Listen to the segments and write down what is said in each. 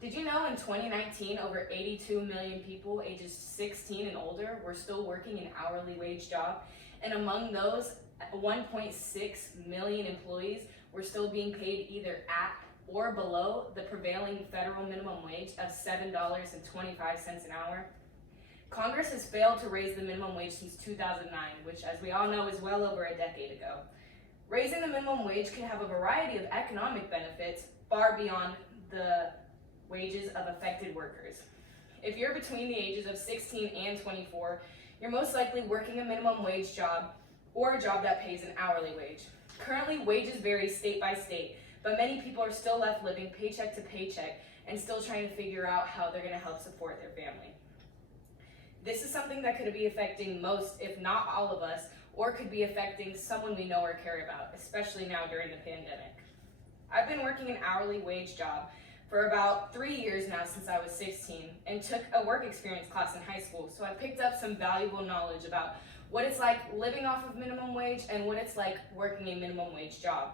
Did you know in 2019, over 82 million people ages 16 and older were still working an hourly wage job? And among those, 1.6 million employees were still being paid either at or below the prevailing federal minimum wage of $7.25 an hour. Congress has failed to raise the minimum wage since 2009, which, as we all know, is well over a decade ago. Raising the minimum wage can have a variety of economic benefits far beyond the wages of affected workers. If you're between the ages of 16 and 24, you're most likely working a minimum wage job or a job that pays an hourly wage. Currently, wages vary state by state, but many people are still left living paycheck to paycheck and still trying to figure out how they're going to help support their family. This is something that could be affecting most, if not all of us, or could be affecting someone we know or care about, especially now during the pandemic. I've been working an hourly wage job for about 3 years now since I was 16 and took a work experience class in high school, so I picked up some valuable knowledge about what it's like living off of minimum wage and what it's like working a minimum wage job.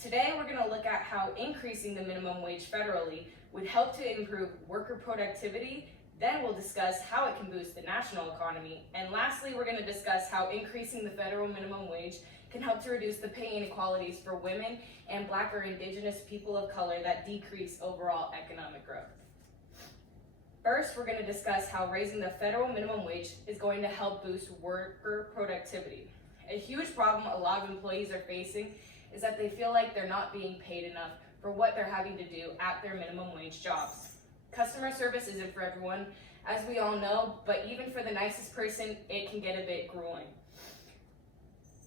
Today we're going to look at how increasing the minimum wage federally would help to improve worker productivity. Then we'll discuss how it can boost the national economy. And lastly, we're going to discuss how increasing the federal minimum wage can help to reduce the pay inequalities for women and Black or Indigenous people of color that decrease overall economic growth. First, we're going to discuss how raising the federal minimum wage is going to help boost worker productivity. A huge problem a lot of employees are facing is that they feel like they're not being paid enough for what they're having to do at their minimum wage jobs. Customer service isn't for everyone, as we all know, but even for the nicest person, it can get a bit grueling.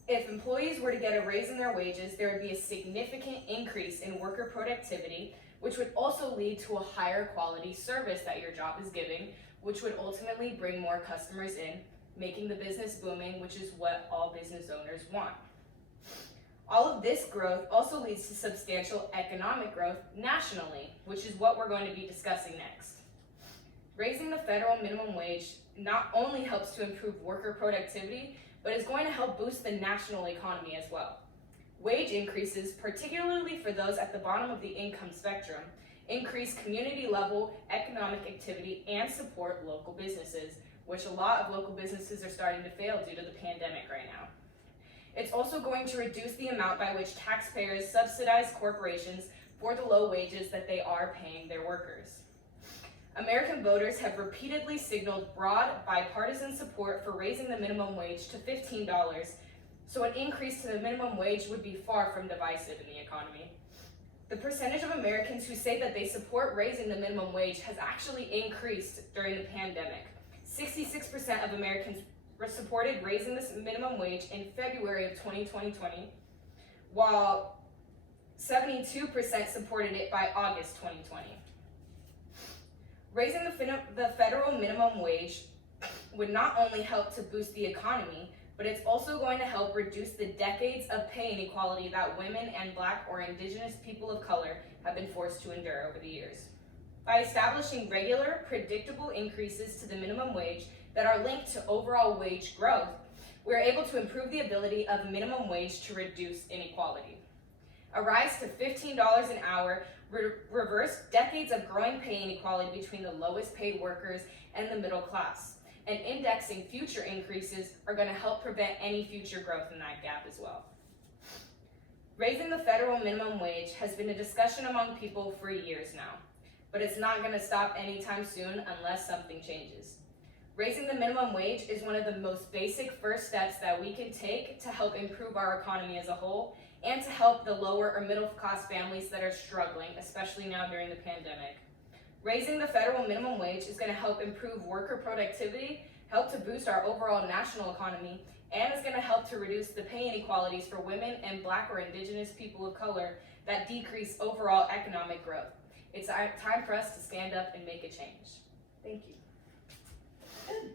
If employees were to get a raise in their wages, there would be a significant increase in worker productivity, which would also lead to a higher quality service that your job is giving, which would ultimately bring more customers in, making the business booming, which is what all business owners want. All of this growth also leads to substantial economic growth nationally, which is what we're going to be discussing next. Raising the federal minimum wage not only helps to improve worker productivity, but is going to help boost the national economy as well. Wage increases, particularly for those at the bottom of the income spectrum, increase community-level economic activity and support local businesses, which a lot of local businesses are starting to fail due to the pandemic right now. It's also going to reduce the amount by which taxpayers subsidize corporations for the low wages that they are paying their workers. American voters have repeatedly signaled broad bipartisan support for raising the minimum wage to $15, so an increase to the minimum wage would be far from divisive in the economy. The percentage of Americans who say that they support raising the minimum wage has actually increased during the pandemic. 66% of Americans supported raising this minimum wage in February of 2020, while 72% supported it by August 2020. Raising the federal minimum wage would not only help to boost the economy, but it's also going to help reduce the decades of pay inequality that women and Black or Indigenous people of color have been forced to endure over the years. By establishing regular, predictable increases to the minimum wage that are linked to overall wage growth, we're able to improve the ability of minimum wage to reduce inequality. A rise to $15 an hour reverse decades of growing pay inequality between the lowest paid workers and the middle class. And indexing future increases are going to help prevent any future growth in that gap as well. Raising the federal minimum wage has been a discussion among people for years now, but it's not going to stop anytime soon unless something changes. Raising the minimum wage is one of the most basic first steps that we can take to help improve our economy as a whole and to help the lower or middle class families that are struggling, especially now during the pandemic. Raising the federal minimum wage is going to help improve worker productivity, help to boost our overall national economy, and is going to help to reduce the pay inequalities for women and Black or Indigenous people of color that decrease overall economic growth. It's time for us to stand up and make a change. Thank you. Good.